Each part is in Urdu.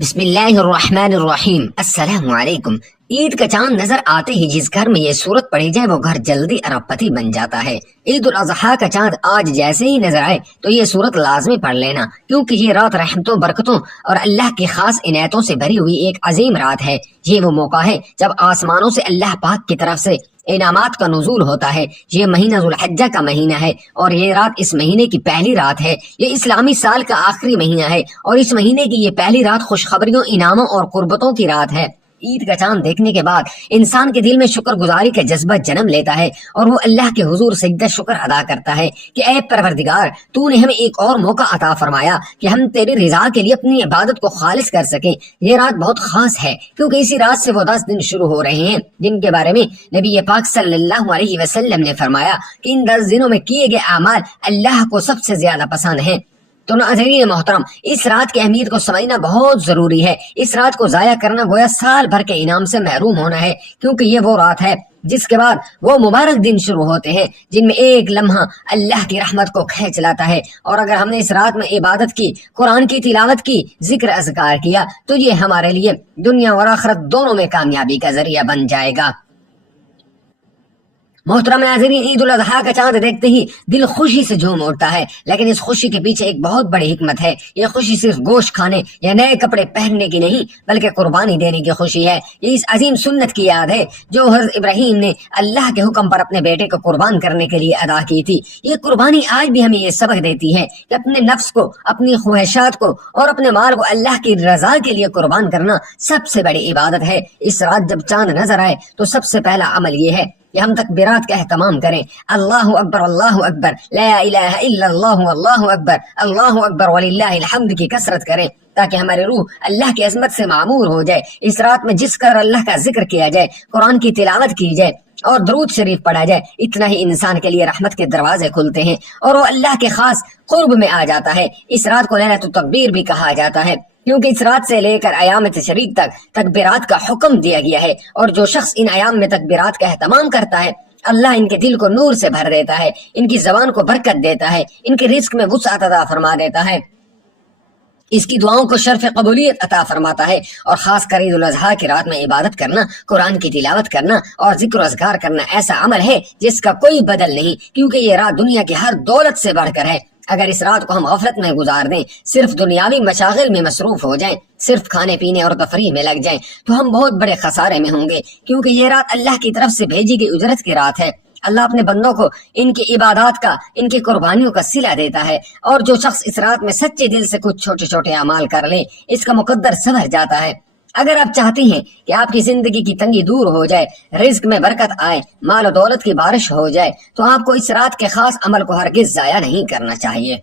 بسم اللہ الرحمن الرحیم۔ السلام علیکم۔ عید کا چاند نظر آتے ہی جس گھر میں یہ صورت پڑی جائے وہ گھر جلدی ارب پتی بن جاتا ہے۔ عید الاضحیٰ کا چاند آج جیسے ہی نظر آئے تو یہ صورت لازمی پڑھ لینا، کیونکہ یہ رات رحمتوں، برکتوں اور اللہ کی خاص عنایتوں سے بھری ہوئی ایک عظیم رات ہے۔ یہ وہ موقع ہے جب آسمانوں سے اللہ پاک کی طرف سے انعامات کا نزول ہوتا ہے۔ یہ مہینہ ذوالحجہ کا مہینہ ہے اور یہ رات اس مہینے کی پہلی رات ہے۔ یہ اسلامی سال کا آخری مہینہ ہے اور اس مہینے کی یہ پہلی رات خوشخبریوں، انعاموں اور قربتوں کی رات ہے۔ عید کا چاند دیکھنے کے بعد انسان کے دل میں شکر گزاری کا جذبہ جنم لیتا ہے اور وہ اللہ کے حضور سجدہ شکر ادا کرتا ہے کہ اے پروردگار، تو نے ہمیں ایک اور موقع عطا فرمایا کہ ہم تیری رضا کے لیے اپنی عبادت کو خالص کر سکیں۔ یہ رات بہت خاص ہے کیونکہ اسی رات سے وہ 10 دن شروع ہو رہے ہیں جن کے بارے میں نبی پاک صلی اللہ علیہ وسلم نے فرمایا کہ ان 10 دنوں میں کیے گئے اعمال اللہ کو سب سے زیادہ پسند ہیں۔ تو ناظرین محترم، اس رات کی اہمیت کو سمجھنا بہت ضروری ہے۔ اس رات کو ضائع کرنا گویا سال بھر کے انعام سے محروم ہونا ہے، کیونکہ یہ وہ رات ہے جس کے بعد وہ مبارک دن شروع ہوتے ہیں جن میں ایک لمحہ اللہ کی رحمت کو کھینچ لاتا ہے۔ اور اگر ہم نے اس رات میں عبادت کی، قرآن کی تلاوت کی، ذکر اذکار کیا تو یہ ہمارے لیے دنیا اور آخرت دونوں میں کامیابی کا ذریعہ بن جائے گا۔ محترم ناظرین، عید الاضحیٰ کا چاند دیکھتے ہی دل خوشی سے جھوم اٹھتا ہے، لیکن اس خوشی کے پیچھے ایک بہت بڑی حکمت ہے۔ یہ خوشی صرف گوشت کھانے یا نئے کپڑے پہننے کی نہیں بلکہ قربانی دینے کی خوشی ہے۔ یہ اس عظیم سنت کی یاد ہے جو حضرت ابراہیم نے اللہ کے حکم پر اپنے بیٹے کو قربان کرنے کے لیے ادا کی تھی۔ یہ قربانی آج بھی ہمیں یہ سبق دیتی ہے کہ اپنے نفس کو، اپنی خواہشات کو اور اپنے مال کو اللہ کی رضا کے لیے قربان کرنا سب سے بڑی عبادت ہے۔ اس رات جب چاند نظر آئے تو سب سے پہلا عمل یہ ہے کہ ہم تکبیرات کا اہتمام کریں۔ اللہ اکبر، اللہ اکبر، لا الہ الا اللہ، اللہ اکبر، اللہ اکبر وللہ الحمد کی کثرت کریں تاکہ ہماری روح اللہ کی عظمت سے معمور ہو جائے۔ اس رات میں جس قدر اللہ کا ذکر کیا جائے، قرآن کی تلاوت کی جائے اور درود شریف پڑھا جائے، اتنا ہی انسان کے لیے رحمت کے دروازے کھلتے ہیں اور وہ اللہ کے خاص قرب میں آ جاتا ہے۔ اس رات کو لیلۃ التکبیر بھی کہا جاتا ہے کیونکہ اس رات سے لے کر ایام تشریق تک تکبیرات کا حکم دیا گیا ہے، اور جو شخص ان ایام میں تکبیرات کا اہتمام کرتا ہے اللہ ان کے دل کو نور سے بھر دیتا ہے، ان کی زبان کو برکت دیتا ہے، ان کے رزق میں وسعت عطا فرما دیتا ہے، اس کی دعاؤں کو شرف قبولیت عطا فرماتا ہے۔ اور خاص کر عید الاضحیٰ کی رات میں عبادت کرنا، قرآن کی تلاوت کرنا اور ذکر و اذکار کرنا ایسا عمل ہے جس کا کوئی بدل نہیں، کیونکہ یہ رات دنیا کی ہر دولت سے بڑھ کر ہے۔ اگر اس رات کو ہم غفلت میں گزار دیں، صرف دنیاوی مشاغل میں مصروف ہو جائیں، صرف کھانے پینے اور تفریح میں لگ جائیں تو ہم بہت بڑے خسارے میں ہوں گے، کیونکہ یہ رات اللہ کی طرف سے بھیجی گئی اجرت کی رات ہے۔ اللہ اپنے بندوں کو ان کی عبادات کا، ان کی قربانیوں کا صلہ دیتا ہے، اور جو شخص اس رات میں سچے دل سے کچھ چھوٹے چھوٹے اعمال کر لے اس کا مقدر سنور جاتا ہے۔ اگر آپ چاہتے ہیں کہ آپ کی زندگی کی تنگی دور ہو جائے، رزق میں برکت آئے، مال و دولت کی بارش ہو جائے، تو آپ کو اس رات کے خاص عمل کو ہرگز ضائع نہیں کرنا چاہیے۔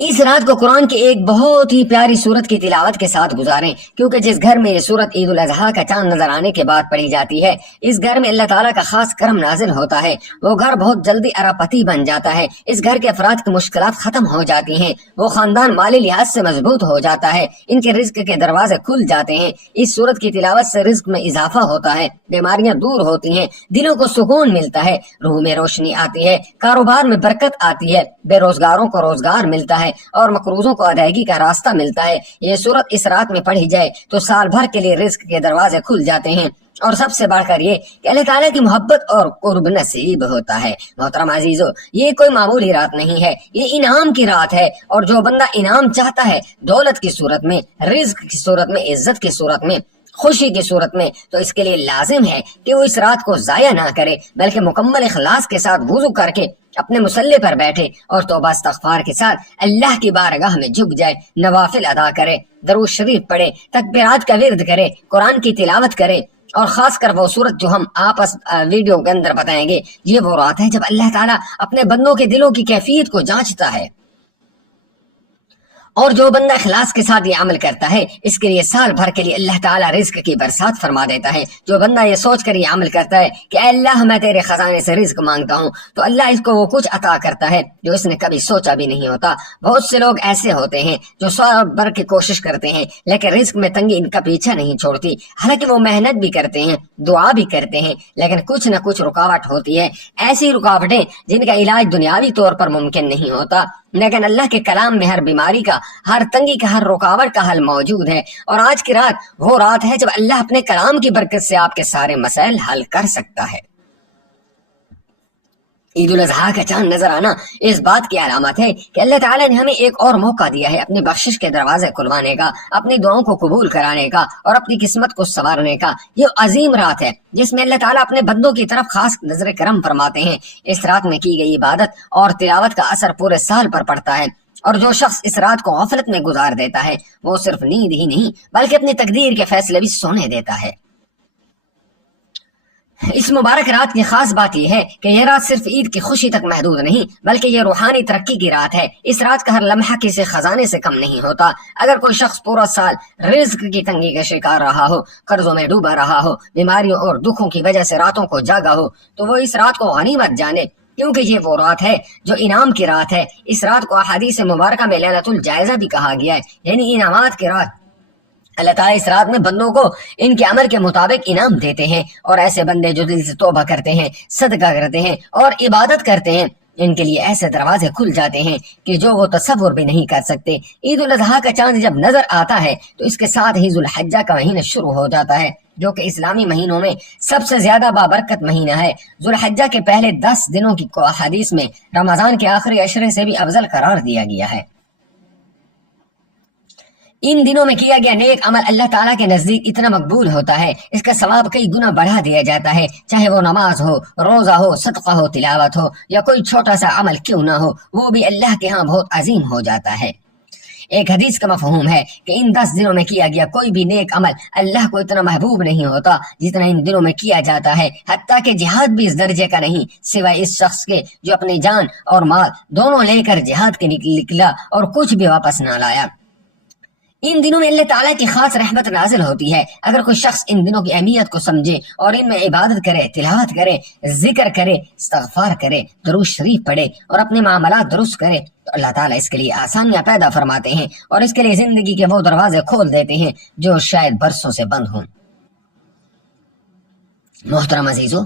اس رات کو قرآن کی ایک بہت ہی پیاری سورت کی تلاوت کے ساتھ گزاریں، کیونکہ جس گھر میں یہ سورت عید الاضحیٰ کا چاند نظر آنے کے بعد پڑھی جاتی ہے، اس گھر میں اللہ تعالیٰ کا خاص کرم نازل ہوتا ہے۔ وہ گھر بہت جلدی اربپتی بن جاتا ہے، اس گھر کے افراد کی مشکلات ختم ہو جاتی ہیں، وہ خاندان مالی لحاظ سے مضبوط ہو جاتا ہے، ان کے رزق کے دروازے کھل جاتے ہیں۔ اس سورت کی تلاوت سے رزق میں اضافہ ہوتا ہے، بیماریاں دور ہوتی ہیں، دلوں کو سکون ملتا ہے، روح میں روشنی آتی ہے، کاروبار میں برکت آتی ہے، بے روزگاروں کو روزگار ملتا ہے اور مقروضوں کو ادائیگی کا راستہ ملتا ہے۔ یہ سورت اس رات میں پڑھی جائے تو سال بھر کے لیے رزق کے دروازے کھل جاتے ہیں، اور سب سے بڑھ کر یہ کہ اللہ تعالیٰ کی محبت اور قرب نصیب ہوتا ہے۔ محترم عزیزو، یہ کوئی معمولی رات نہیں ہے، یہ انعام کی رات ہے، اور جو بندہ انعام چاہتا ہے دولت کی صورت میں، رزق کی صورت میں، عزت کی صورت میں، خوشی کی صورت میں، تو اس کے لیے لازم ہے کہ وہ اس رات کو ضائع نہ کرے بلکہ مکمل اخلاص کے ساتھ وضو کر کے اپنے مصلی پر بیٹھے اور توبہ استغفار کے ساتھ اللہ کی بارگاہ میں جھک جائے، نوافل ادا کرے، درود شریف پڑھے، تکبیرات کا ورد کرے، قرآن کی تلاوت کرے، اور خاص کر وہ صورت جو ہم آپس ویڈیو کے اندر بتائیں گے، یہ وہ رات ہے جب اللہ تعالیٰ اپنے بندوں کے دلوں کی کیفیت کو جانچتا ہے، اور جو بندہ اخلاص کے ساتھ یہ عمل کرتا ہے اس کے لیے سال بھر کے لیے اللہ تعالیٰ رزق کی برسات فرما دیتا ہے۔ جو بندہ یہ سوچ کر یہ عمل کرتا ہے کہ اے اللہ میں تیرے خزانے سے رزق مانگتا ہوں، تو اللہ اس کو وہ کچھ عطا کرتا ہے جو اس نے کبھی سوچا بھی نہیں ہوتا۔ بہت سے لوگ ایسے ہوتے ہیں جو سال بھر کی کوشش کرتے ہیں لیکن رزق میں تنگی ان کا پیچھا نہیں چھوڑتی، حالانکہ وہ محنت بھی کرتے ہیں، دعا بھی کرتے ہیں، لیکن کچھ نہ کچھ رکاوٹ ہوتی ہے، ایسی رکاوٹیں جن کا علاج دنیاوی طور پر ممکن نہیں ہوتا۔ لیکن اللہ کے کلام میں ہر بیماری کا، ہر تنگی کا، ہر رکاوٹ کا حل موجود ہے، اور آج کی رات وہ رات ہے جب اللہ اپنے کلام کی برکت سے آپ کے سارے مسائل حل کر سکتا ہے۔ عید الاضحیٰ کا چاند نظر آنا اس بات کی علامت ہے کہ اللہ تعالیٰ نے ہمیں ایک اور موقع دیا ہے اپنی بخشش کے دروازے کھلوانے کا، اپنی دعاؤں کو قبول کرانے کا اور اپنی قسمت کو سنوارنے کا۔ یہ عظیم رات ہے جس میں اللہ تعالیٰ اپنے بندوں کی طرف خاص نظر کرم فرماتے ہیں۔ اس رات میں کی گئی عبادت اور تلاوت کا اثر پورے سال پر پڑتا ہے، اور جو شخص اس رات کو غفلت میں گزار دیتا ہے وہ صرف نیند ہی نہیں بلکہ اپنی تقدیر کے فیصلے بھی سونے دیتا ہے۔ اس مبارک رات کی خاص بات یہ ہے کہ یہ رات صرف عید کی خوشی تک محدود نہیں بلکہ یہ روحانی ترقی کی رات ہے۔ اس رات کا ہر لمحہ کسی خزانے سے کم نہیں ہوتا۔ اگر کوئی شخص پورا سال رزق کی تنگی کا شکار رہا ہو، قرضوں میں ڈوبا رہا ہو، بیماریوں اور دکھوں کی وجہ سے راتوں کو جاگا ہو، تو وہ اس رات کو غنیمت جانے، کیونکہ یہ وہ رات ہے جو انعام کی رات ہے۔ اس رات کو احادیث مبارکہ میں لیلۃ الجائزہ بھی کہا گیا ہے، یعنی انعامات کی رات۔ اللہ تعالیٰ اس رات میں بندوں کو ان کے عمل کے مطابق انعام دیتے ہیں، اور ایسے بندے جو دل سے توبہ کرتے ہیں، صدقہ کرتے ہیں اور عبادت کرتے ہیں، ان کے لیے ایسے دروازے کھل جاتے ہیں کہ جو وہ تصور بھی نہیں کر سکتے۔ عید الاضحیٰ کا چاند جب نظر آتا ہے تو اس کے ساتھ ہی ذوالحجہ کا مہینہ شروع ہو جاتا ہے، جو کہ اسلامی مہینوں میں سب سے زیادہ بابرکت مہینہ ہے۔ ذوالحجہ کے پہلے 10 دنوں کی حدیث میں رمضان کے آخری عشرے سے بھی افضل قرار دیا گیا ہے۔ ان دنوں میں کیا گیا نیک عمل اللہ تعالیٰ کے نزدیک اتنا مقبول ہوتا ہے، اس کا ثواب کئی گنا بڑھا دیا جاتا ہے، چاہے وہ نماز ہو، روزہ ہو، صدقہ ہو، تلاوت ہو، یا کوئی چھوٹا سا عمل کیوں نہ ہو، وہ بھی اللہ کے ہاں بہت عظیم ہو جاتا ہے۔ ایک حدیث کا مفہوم ہے کہ ان 10 دنوں میں کیا گیا کوئی بھی نیک عمل اللہ کو اتنا محبوب نہیں ہوتا جتنا ان دنوں میں کیا جاتا ہے، حتیٰ کہ جہاد بھی اس درجے کا نہیں سوائے اس شخص کے جو اپنی جان اور مال دونوں لے کر جہاد کے نکلا اور کچھ بھی واپس نہ لایا۔ ان دنوں میں اللہ تعالیٰ کی خاص رحمت نازل ہوتی ہے۔ اگر کوئی شخص ان دنوں کی اہمیت کو سمجھے اور ان میں عبادت کرے، تلاوت کرے، ذکر کرے، استغفار کرے، درود شریف پڑھے اور اپنے معاملات درست کرے تو اللہ تعالیٰ اس کے لیے آسانیاں پیدا فرماتے ہیں اور اس کے لیے زندگی کے وہ دروازے کھول دیتے ہیں جو شاید برسوں سے بند ہوں۔ محترم عزیزو،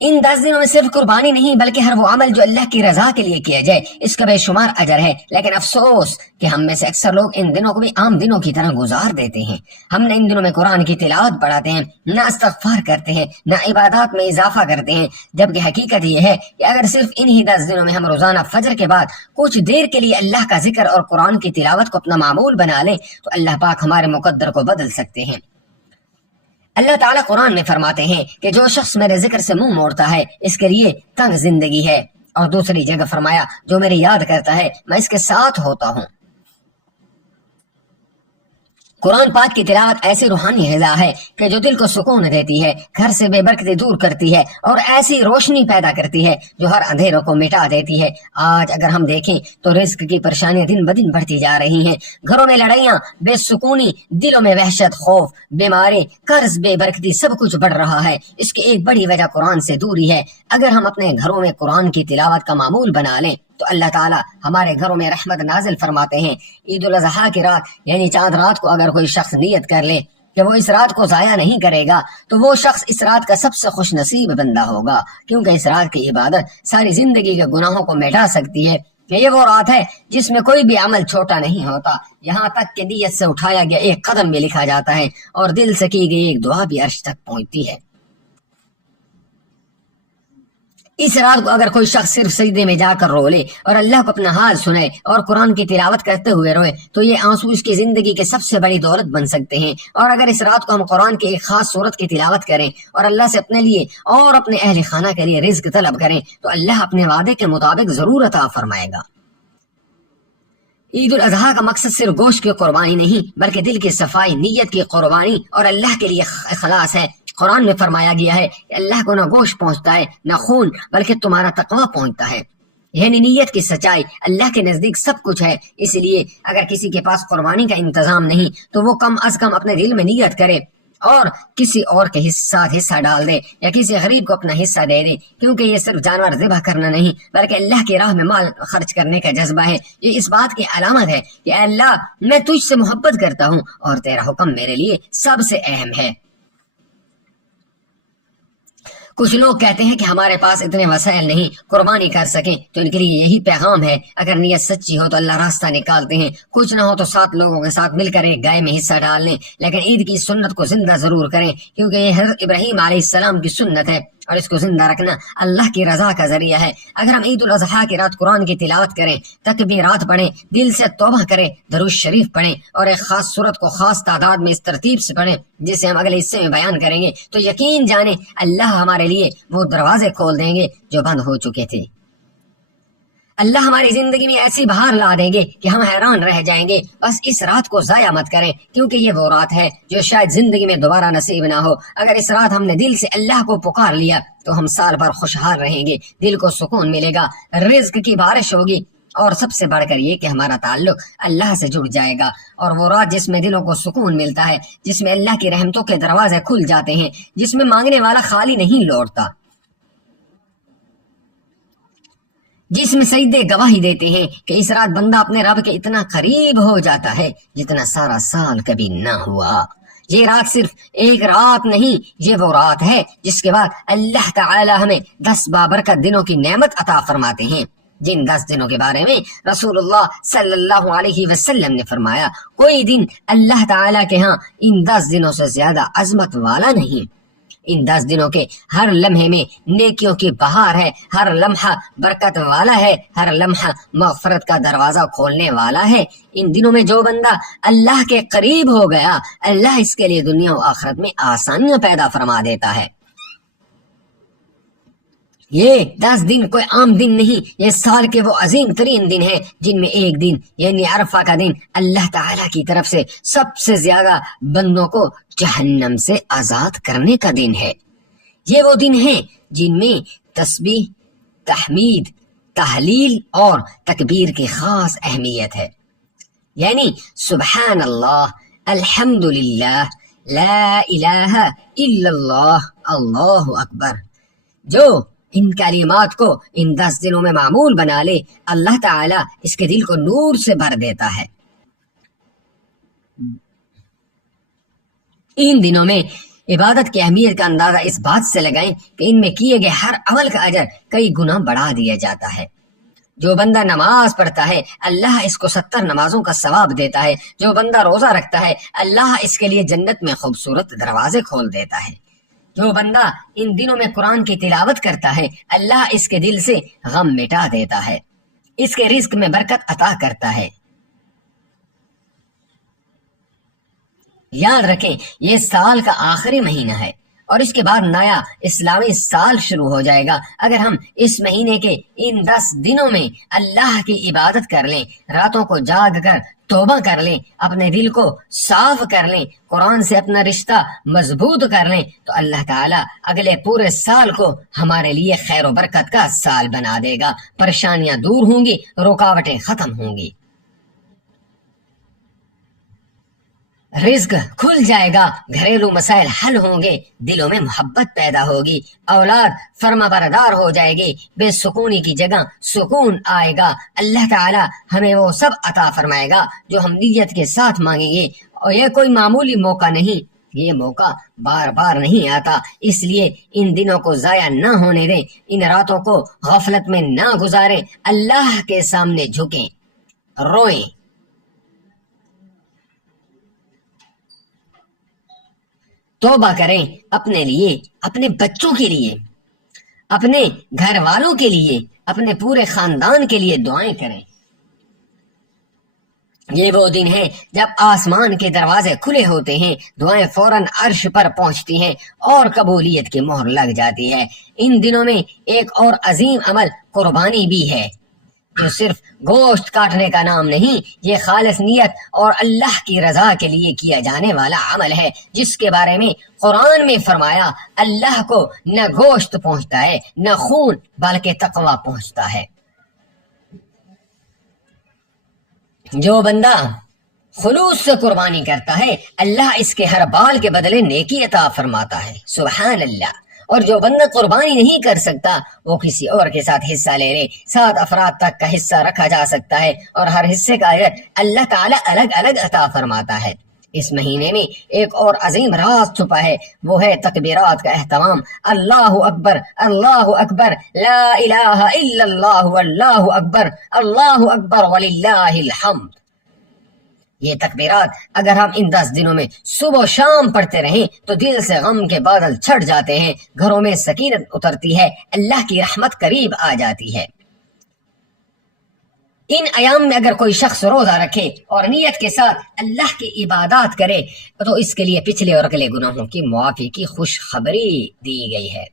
ان 10 دنوں میں صرف قربانی نہیں بلکہ ہر وہ عمل جو اللہ کی رضا کے لیے کیا جائے اس کا بے شمار اجر ہے، لیکن افسوس کہ ہم میں سے اکثر لوگ ان دنوں کو بھی عام دنوں کی طرح گزار دیتے ہیں۔ ہم نے ان دنوں میں قرآن کی تلاوت پڑھاتے ہیں، نہ استغفار کرتے ہیں، نہ عبادات میں اضافہ کرتے ہیں، جبکہ حقیقت یہ ہے کہ اگر صرف انہی 10 دنوں میں ہم روزانہ فجر کے بعد کچھ دیر کے لیے اللہ کا ذکر اور قرآن کی تلاوت کو اپنا معمول بنا لیں تو اللہ پاک ہمارے مقدر کو بدل سکتے ہیں۔ اللہ تعالیٰ قرآن میں فرماتے ہیں کہ جو شخص میرے ذکر سے منہ موڑتا ہے اس کے لیے تنگ زندگی ہے، اور دوسری جگہ فرمایا جو میری یاد کرتا ہے میں اس کے ساتھ ہوتا ہوں۔ قرآن پاک کی تلاوت ایسی روحانی غذا ہے کہ جو دل کو سکون دیتی ہے، گھر سے بے برکتی دور کرتی ہے اور ایسی روشنی پیدا کرتی ہے جو ہر اندھیروں کو مٹا دیتی ہے۔ آج اگر ہم دیکھیں تو رزق کی پریشانیاں دن بدن بڑھتی جا رہی ہیں، گھروں میں لڑائیاں، بے سکونی، دلوں میں وحشت، خوف، بیماری، قرض، بے برکتی، سب کچھ بڑھ رہا ہے۔ اس کی ایک بڑی وجہ قرآن سے دوری ہے۔ اگر ہم اپنے گھروں میں قرآن کی تلاوت کا معمول بنا لیں تو اللہ تعالیٰ ہمارے گھروں میں رحمت نازل فرماتے ہیں۔ عید الاضحیٰ کی رات یعنی چاند رات کو اگر کوئی شخص نیت کر لے کہ وہ اس رات کو ضائع نہیں کرے گا تو وہ شخص اس رات کا سب سے خوش نصیب بندہ ہوگا، کیونکہ اس رات کی عبادت ساری زندگی کے گناہوں کو مٹا سکتی ہے۔ یہ وہ رات ہے جس میں کوئی بھی عمل چھوٹا نہیں ہوتا، یہاں تک کہ نیت سے اٹھایا گیا ایک قدم بھی لکھا جاتا ہے اور دل سے کی گئی ایک دعا بھی عرش تک پہنچتی ہے۔ اس رات کو اگر کوئی شخص صرف سجدے میں جا کر رو لے اور اللہ کو اپنا حال سنے اور قرآن کی تلاوت کرتے ہوئے روئے تو یہ آنسو اس کی زندگی کے سب سے بڑی دولت بن سکتے ہیں۔ اور اگر اس رات کو ہم قرآن کی ایک خاص صورت کی تلاوت کریں اور اللہ سے اپنے لیے اور اپنے اہل خانہ کے لیے رزق طلب کریں تو اللہ اپنے وعدے کے مطابق ضرور عطا فرمائے گا۔ عید الاضحیٰ کا مقصد صرف گوشت کی قربانی نہیں بلکہ دل کی صفائی، نیت کی قربانی اور اللہ کے لیے اخلاص ہے۔ قرآن میں فرمایا گیا ہے کہ اللہ کو نہ گوشت پہنچتا ہے نہ خون بلکہ تمہارا تقوی پہنچتا ہے، یعنی نیت کی سچائی اللہ کے نزدیک سب کچھ ہے۔ اس لیے اگر کسی کے پاس قربانی کا انتظام نہیں تو وہ کم از کم اپنے دل میں نیت کرے اور کسی اور کے ساتھ حصہ ڈال دے یا کسی غریب کو اپنا حصہ دے دے، کیونکہ یہ صرف جانور ذبح کرنا نہیں بلکہ اللہ کی راہ میں مال خرچ کرنے کا جذبہ ہے۔ یہ اس بات کی علامت ہے کہ اے اللہ میں تجھ سے محبت کرتا ہوں اور تیرا حکم میرے لیے سب سے اہم ہے۔ کچھ لوگ کہتے ہیں کہ ہمارے پاس اتنے وسائل نہیں قربانی کر سکیں، تو ان کے لیے یہی پیغام ہے، اگر نیت سچی ہو تو اللہ راستہ نکالتے ہیں، کچھ نہ ہو تو 7 لوگوں کے ساتھ مل کر ایک گائے میں حصہ ڈال لیں، لیکن عید کی سنت کو زندہ ضرور کریں، کیونکہ یہ حضرت ابراہیم علیہ السلام کی سنت ہے، اور اس کو زندہ رکھنا اللہ کی رضا کا ذریعہ ہے۔ اگر ہم عید الاضحیٰ کی رات قرآن کی تلاوت کریں، تکبیرات پڑھیں، دل سے توبہ کریں، درود شریف پڑھیں، اور ایک خاص سورت کو خاص تعداد میں اس ترتیب سے پڑھیں جسے ہم اگلے حصے میں بیان کریں گے، تو یقین جانیں اللہ ہمارے لیے وہ دروازے کھول دیں گے جو بند ہو چکے تھے۔ اللہ ہماری زندگی میں ایسی بہار لا دیں گے کہ ہم حیران رہ جائیں گے۔ بس اس رات کو ضائع مت کریں، کیونکہ یہ وہ رات ہے جو شاید زندگی میں دوبارہ نصیب نہ ہو۔ اگر اس رات ہم نے دل سے اللہ کو پکار لیا تو ہم سال بھر خوشحال رہیں گے، دل کو سکون ملے گا، رزق کی بارش ہوگی، اور سب سے بڑھ کر یہ کہ ہمارا تعلق اللہ سے جڑ جائے گا۔ اور وہ رات جس میں دلوں کو سکون ملتا ہے، جس میں اللہ کی رحمتوں کے دروازے کھل جاتے ہیں، جس میں مانگنے والا خالی نہیں لوٹتا، جس میں سجدے گواہی دیتے ہیں کہ اس رات بندہ اپنے رب کے اتنا قریب ہو جاتا ہے جتنا سارا سال کبھی نہ ہوا۔ یہ رات صرف ایک رات نہیں، یہ وہ رات ہے جس کے بعد اللہ تعالی ہمیں 10 بابرکت دنوں کی نعمت عطا فرماتے ہیں، جن 10 دنوں کے بارے میں رسول اللہ صلی اللہ علیہ وسلم نے فرمایا، کوئی دن اللہ تعالی کے ہاں ان 10 دنوں سے زیادہ عظمت والا نہیں۔ ان 10 دنوں کے ہر لمحے میں نیکیوں کی بہار ہے، ہر لمحہ برکت والا ہے، ہر لمحہ مغفرت کا دروازہ کھولنے والا ہے۔ ان دنوں میں جو بندہ اللہ کے قریب ہو گیا، اللہ اس کے لیے دنیا و آخرت میں آسانیاں پیدا فرما دیتا ہے۔ یہ 10 دن کوئی عام دن نہیں، یہ سال کے وہ عظیم ترین دن ہیں جن میں ایک دن یعنی عرفہ کا دن اللہ تعالیٰ کی طرف سے سب سے زیادہ بندوں کو جہنم سے آزاد کرنے کا دن ہے۔ یہ وہ دن ہیں جن میں تسبیح، تحمید، تحلیل اور تکبیر کی خاص اہمیت ہے، یعنی سبحان اللہ، الحمدللہ، لا الہ الا اللہ، اللہ اکبر۔ جو ان کلمات کو ان 10 دنوں میں معمول بنا لے، اللہ تعالیٰ اس کے دل کو نور سے بھر دیتا ہے۔ ان دنوں میں عبادت کی اہمیت کا اندازہ اس بات سے لگائیں کہ ان میں کیے گئے ہر عمل کا اجر کئی گنا بڑھا دیا جاتا ہے۔ جو بندہ نماز پڑھتا ہے اللہ اس کو 70 نمازوں کا ثواب دیتا ہے۔ جو بندہ روزہ رکھتا ہے اللہ اس کے لیے جنت میں خوبصورت دروازے کھول دیتا ہے۔ جو بندہ ان دنوں میں قرآن کی تلاوت کرتا ہے اللہ اس کے دل سے غم مٹا دیتا ہے، اس کے رزق میں برکت عطا کرتا ہے۔ یاد رکھیں یہ سال کا آخری مہینہ ہے اور اس کے بعد نیا اسلامی سال شروع ہو جائے گا۔ اگر ہم اس مہینے کے ان 10 دنوں میں اللہ کی عبادت کر لیں، راتوں کو جاگ کر توبہ کر لیں، اپنے دل کو صاف کر لیں، قرآن سے اپنا رشتہ مضبوط کر لیں، تو اللہ تعالیٰ اگلے پورے سال کو ہمارے لیے خیر و برکت کا سال بنا دے گا۔ پریشانیاں دور ہوں گی، رکاوٹیں ختم ہوں گی، رزق کھل جائے گا، گھریلو مسائل حل ہوں گے، دلوں میں محبت پیدا ہوگی، اولاد فرما بردار ہو جائے گی، بے سکونی کی جگہ سکون آئے گا۔ اللہ تعالی ہمیں وہ سب عطا فرمائے گا جو ہم نیت کے ساتھ مانگیں گے، اور یہ کوئی معمولی موقع نہیں، یہ موقع بار بار نہیں آتا، اس لیے ان دنوں کو ضائع نہ ہونے دیں، ان راتوں کو غفلت میں نہ گزاریں، اللہ کے سامنے جھکیں، روئیں، توبہ کریں، اپنے لیے، اپنے بچوں کے لیے، اپنے گھر والوں کے لیے، اپنے پورے خاندان کے لیے دعائیں کریں۔ یہ وہ دن ہے جب آسمان کے دروازے کھلے ہوتے ہیں، دعائیں فوراً عرش پر پہنچتی ہیں اور قبولیت کی مہر لگ جاتی ہے۔ ان دنوں میں ایک اور عظیم عمل قربانی بھی ہے، جو صرف گوشت کاٹنے کا نام نہیں، یہ خالص نیت اور اللہ کی رضا کے لیے کیا جانے والا عمل ہے، جس کے بارے میں قرآن میں فرمایا، اللہ کو نہ گوشت پہنچتا ہے نہ خون، بلکہ تقوی پہنچتا ہے۔ جو بندہ خلوص سے قربانی کرتا ہے اللہ اس کے ہر بال کے بدلے نیکی عطا فرماتا ہے، سبحان اللہ۔ اور جو بندہ قربانی نہیں کر سکتا وہ کسی اور کے ساتھ حصہ لے لے، 7 افراد تک کا حصہ رکھا جا سکتا ہے اور ہر حصے کا اجر اللہ تعالی الگ الگ عطا فرماتا ہے۔ اس مہینے میں ایک اور عظیم راز چھپا ہے، وہ ہے تکبیرات کا اہتمام۔ اللہ اکبر، اللہ اکبر، لا الہ الا اللہ، واللہ اکبر، اللہ اکبر وللہ الحمد۔ یہ تکبیرات اگر ہم ان 10 دنوں میں صبح و شام پڑھتے رہیں تو دل سے غم کے بادل چھٹ جاتے ہیں، گھروں میں سکینت اترتی ہے، اللہ کی رحمت قریب آ جاتی ہے۔ ان ایام میں اگر کوئی شخص روزہ رکھے اور نیت کے ساتھ اللہ کی عبادات کرے تو اس کے لیے پچھلے اور اگلے گناہوں کی معافی کی خوشخبری دی گئی ہے۔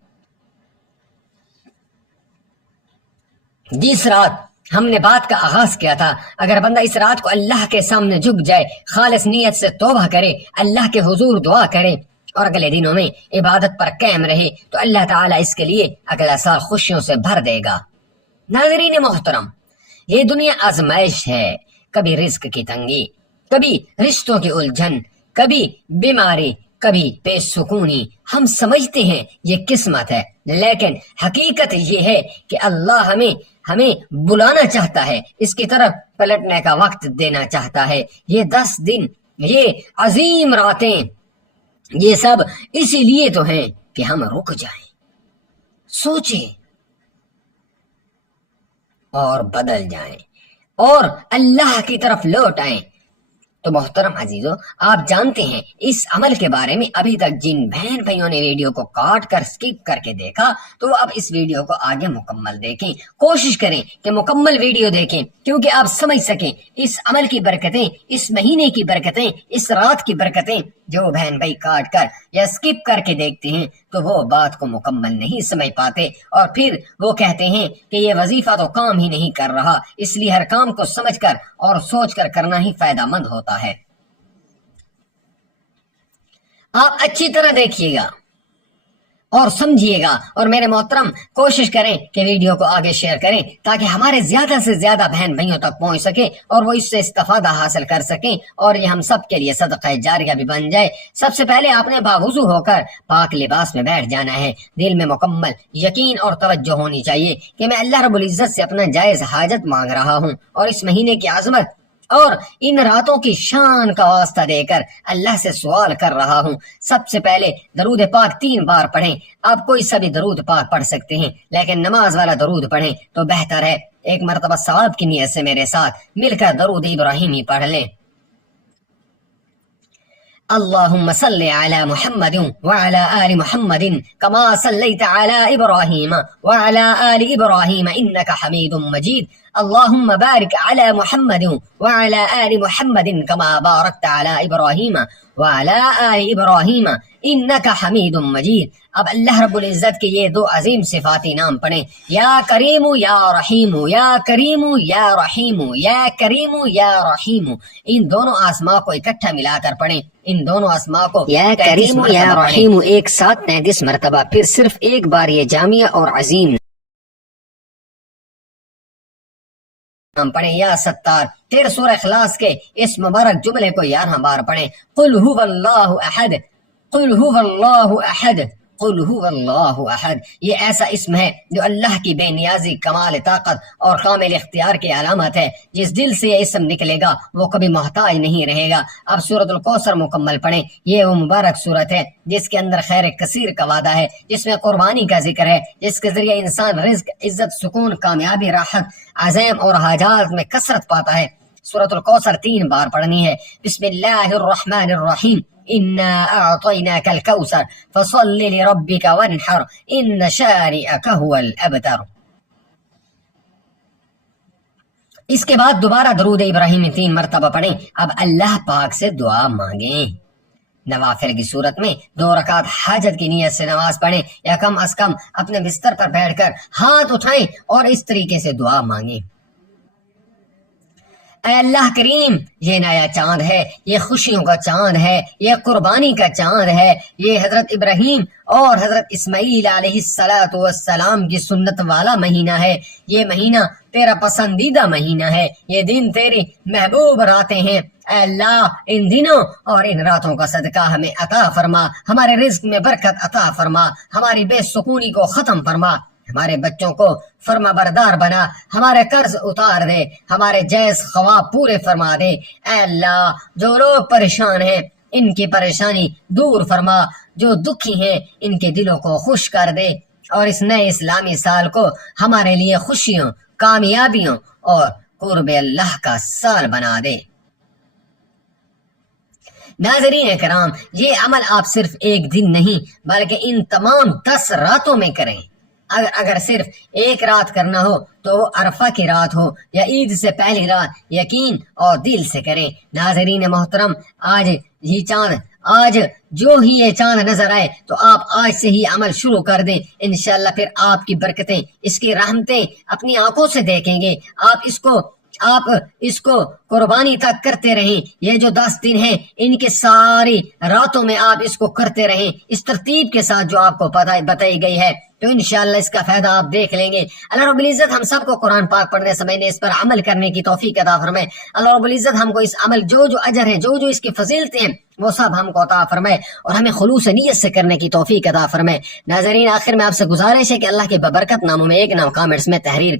جس رات ہم نے بات کا آغاز کیا تھا، اگر بندہ اس رات کو اللہ کے سامنے جھک جائے، خالص نیت سے توبہ کرے، اللہ کے حضور دعا کرے اور اگلے دنوں میں عبادت پر قائم رہے تو اللہ تعالیٰ اس کے لیے اگلا سال خوشیوں سے بھر دے گا۔ ناظرین محترم، یہ دنیا آزمائش ہے، کبھی رزق کی تنگی، کبھی رشتوں کی الجھن، کبھی بیماری، کبھی بے سکونی۔ ہم سمجھتے ہیں یہ قسمت ہے، لیکن حقیقت یہ ہے کہ اللہ ہمیں بلانا چاہتا ہے، اس کی طرف پلٹنے کا وقت دینا چاہتا ہے۔ یہ 10 دن، یہ عظیم راتیں، یہ سب اسی لیے تو ہیں کہ ہم رک جائیں، سوچیں اور بدل جائیں اور اللہ کی طرف لوٹ آئیں۔ تو محترم عزیزو، آپ جانتے ہیں اس عمل کے بارے میں ابھی تک جن بہن بھائیوں نے ویڈیو کو کاٹ کر سکپ کر کے دیکھا تو وہ اب اس ویڈیو کو آگے مکمل دیکھیں، کوشش کریں کہ مکمل ویڈیو دیکھیں، کیونکہ آپ سمجھ سکیں اس عمل کی برکتیں، اس مہینے کی برکتیں، اس رات کی برکتیں۔ جو بہن بھائی کاٹ کر یا سکپ کر کے دیکھتے ہیں تو وہ بات کو مکمل نہیں سمجھ پاتے اور پھر وہ کہتے ہیں کہ یہ وظیفہ تو کام ہی نہیں کر رہا، اس لیے ہر کام کو سمجھ کر اور سوچ کر کرنا ہی فائدہ مند ہوتا ہے۔ آپ اچھی طرح دیکھیے گا اور سمجھیے گا، اور میرے محترم کوشش کریں کہ ویڈیو کو آگے شیئر کریں تاکہ ہمارے زیادہ سے زیادہ بہن بھائیوں تک پہنچ سکے اور وہ اس سے استفادہ حاصل کر سکیں اور یہ ہم سب کے لیے صدقہ جاریہ بھی بن جائے۔ سب سے پہلے آپ نے باوضو ہو کر پاک لباس میں بیٹھ جانا ہے۔ دل میں مکمل یقین اور توجہ ہونی چاہیے کہ میں اللہ رب العزت سے اپنا جائز حاجت مانگ رہا ہوں اور اس مہینے کی عظمت اور ان راتوں کی شان کا واسطہ دے کر اللہ سے سوال کر رہا ہوں۔ سب سے پہلے درود پاک 3 بار پڑھیں۔ آپ کوئی سا بھی درود پاک پڑھ سکتے ہیں، لیکن نماز والا درود پڑھیں تو بہتر ہے۔ ایک مرتبہ ثواب کی نیت سے میرے ساتھ مل کر درود ابراہیمی پڑھ لیں۔ اللهم صل على محمد وعلى آل محمد كما صليت على إبراهيم وعلى آل إبراهيم إنك حميد مجيد اللهم بارك على محمد وعلى آل محمد كما باركت على إبراهيم وعلى آل إبراهيم إنك حميد مجيد۔ اب اللہ رب العزت کے یہ 2 عظیم صفاتی نام پڑھیں، یا کریم یا رحیم، یا کریم یا رحیم، یا کریم یا رحیم۔ ان دونوں اسماء کو اکٹھا ملا کر پڑھیں۔ ان دونوں اسماء کو یا کریم یا رحیم ایک ساتھ 33 مرتبہ، پھر صرف ایک بار یہ جامعہ اور عظیم نام پڑھیں، یا ستار۔ پھر سورہ اخلاص کے اس مبارک جملے کو 11 بار پڑھیں، قل هو اللہ احد، قل هو اللہ احد، قل هو اللہ احد۔ یہ ایسا اسم ہے جو اللہ کی بے نیازی، کمال طاقت اور کامل اختیار کی علامت ہے۔ جس دل سے یہ اسم نکلے گا وہ کبھی محتاج نہیں رہے گا۔ اب سورۃ الکوثر مکمل پڑھیں۔ یہ وہ مبارک سورت ہے جس کے اندر خیر کثیر کا وعدہ ہے، جس میں قربانی کا ذکر ہے، جس کے ذریعے انسان رزق، عزت، سکون، کامیابی، راحت، عزائم اور حاجات میں کثرت پاتا ہے۔ سورۃ الکوثر 3 بار پڑھنی ہے۔ بسم اللہ الرحمن الرحیم، انا اعطیناک الکوثر فصل لربک وانحر ان شانئک هو الابتر۔ اس کے بعد دوبارہ درود ابراہیمی 3 مرتبہ پڑھیں۔ اب اللہ پاک سے دعا مانگیں۔ نوافل کی صورت میں 2 رکعت حاجت کی نیت سے نماز پڑھیں یا کم از کم اپنے بستر پر بیٹھ کر ہاتھ اٹھائیں اور اس طریقے سے دعا مانگیں، اے اللہ کریم، یہ نیا چاند ہے، یہ خوشیوں کا چاند ہے، یہ قربانی کا چاند ہے، یہ حضرت ابراہیم اور حضرت اسماعیل علیہ السلام کی سنت والا مہینہ ہے، یہ مہینہ تیرا پسندیدہ مہینہ ہے، یہ دن تیری محبوب راتیں ہیں۔ اے اللہ، ان دنوں اور ان راتوں کا صدقہ ہمیں عطا فرما، ہمارے رزق میں برکت عطا فرما، ہماری بے سکونی کو ختم فرما، ہمارے بچوں کو فرما بردار بنا، ہمارے قرض اتار دے، ہمارے جائز خواب پورے فرما دے۔ اے اللہ، جو لوگ پریشان ہیں ان کی پریشانی دور فرما، جو دکھی ہیں ان کے دلوں کو خوش کر دے، اور اس نئے اسلامی سال کو ہمارے لیے خوشیوں، کامیابیوں اور قرب اللہ کا سال بنا دے۔ ناظرین کرام، یہ عمل آپ صرف ایک دن نہیں بلکہ ان تمام 10 راتوں میں کریں۔ اگر صرف ایک رات کرنا ہو تو وہ عرفہ کی رات ہو یا عید سے پہلی رات، یقین اور دل سے کریں۔ ناظرین محترم، آج جو ہی یہ چاند نظر آئے تو آپ آج سے ہی عمل شروع کر دیں، انشاءاللہ پھر آپ کی برکتیں، اس کی رحمتیں اپنی آنکھوں سے دیکھیں گے۔ آپ اس کو قربانی تک کرتے رہیں۔ یہ جو 10 دن ہیں ان کے ساری راتوں میں آپ اس کو کرتے رہیں، اس ترتیب کے ساتھ جو آپ کو بتائی گئی ہے، تو انشاءاللہ اس کا فائدہ آپ دیکھ لیں گے۔ اللہ رب العزت ہم سب کو قرآن پاک پڑھنے سمجھنے، اس پر عمل کرنے کی توفیق عطا فرمائے۔ اللہ رب العزت ہم کو اس عمل جو اجر ہے، جو اس کی فضیلتیں ہیں، وہ سب ہم کو عطا فرمائے، اور ہمیں خلوص نیت سے کرنے کی توفیق عطا فرمائے۔ ناظرین، آخر میں آپ سے گزارش ہے کہ اللہ کے ببرکت ناموں میں ایک نام کامنٹس میں تحریر